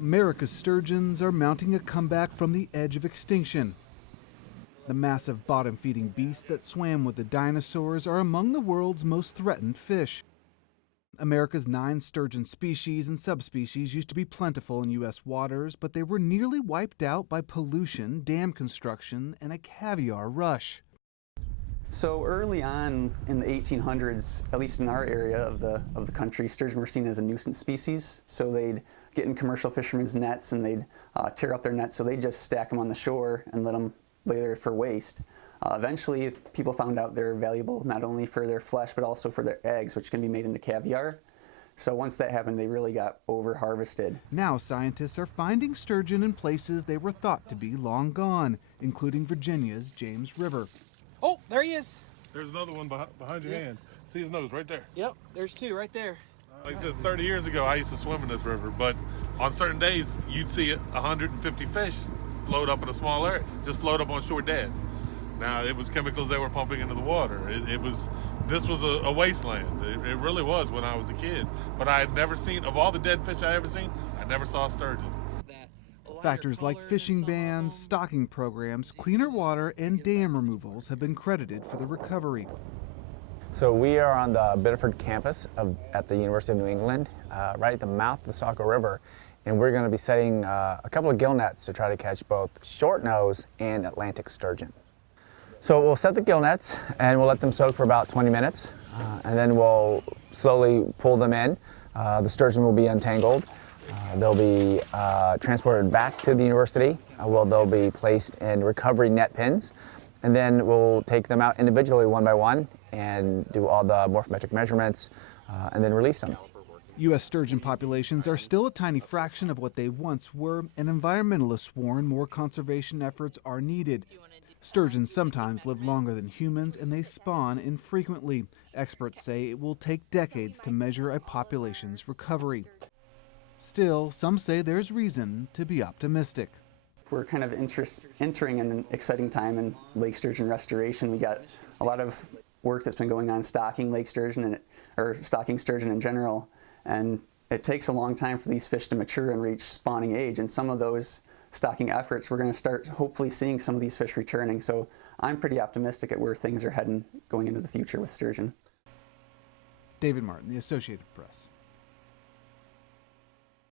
America's sturgeons are mounting a comeback from the edge of extinction. The massive bottom-feeding beasts that swam with the dinosaurs are among the world's most threatened fish. America's 9 sturgeon species and subspecies used to be plentiful in U.S. waters, but they were nearly wiped out by pollution, dam construction, and a caviar rush. So early on in the 1800s, at least in our area of the country, sturgeon were seen as a nuisance species. So they'd get in commercial fishermen's nets and they'd tear up their nets, so they'd just stack them on the shore and let them lay there for waste. Eventually, people found out they're valuable not only for their flesh but also for their eggs, which can be made into caviar. So once that happened, they really got over-harvested. Now scientists are finding sturgeon in places they were thought to be long gone, including Virginia's James River. Oh, there he is. There's another one behind your hand. See his nose right there? Yep, there's 2 right there. Like I said, 30 years ago, I used to swim in this river, but on certain days, you'd see 150 fish float up in a small area, just float up on shore dead. Now, it was chemicals they were pumping into the water. This was a wasteland. It really was when I was a kid. But I had never seen, of all the dead fish I ever seen, I never saw a sturgeon. Factors like fishing bans, stocking programs, cleaner water, and dam removals have been credited for the recovery. So we are on the Biddeford campus at the University of New England, right at the mouth of the Saco River, and we're going to be setting a couple of gill nets to try to catch both short nose and Atlantic sturgeon. So we'll set the gill nets and we'll let them soak for about 20 minutes, and then we'll slowly pull them in. The sturgeon will be untangled. They'll be transported back to the university, where they'll be placed in recovery net pins, and then we'll take them out individually one by one and do all the morphometric measurements and then release them. U.S. sturgeon populations are still a tiny fraction of what they once were, and environmentalists warn more conservation efforts are needed. Sturgeons sometimes live longer than humans, and they spawn infrequently. Experts say it will take decades to measure a population's recovery. Still, some say there's reason to be optimistic. We're kind of entering an exciting time in lake sturgeon restoration. We got a lot of work that's been going on stocking lake sturgeon or stocking sturgeon in general, and it takes a long time for these fish to mature and reach spawning age, and some of those stocking efforts, we're going to start hopefully seeing some of these fish returning. So I'm pretty optimistic at where things are heading going into the future with sturgeon. David Martin, The Associated Press.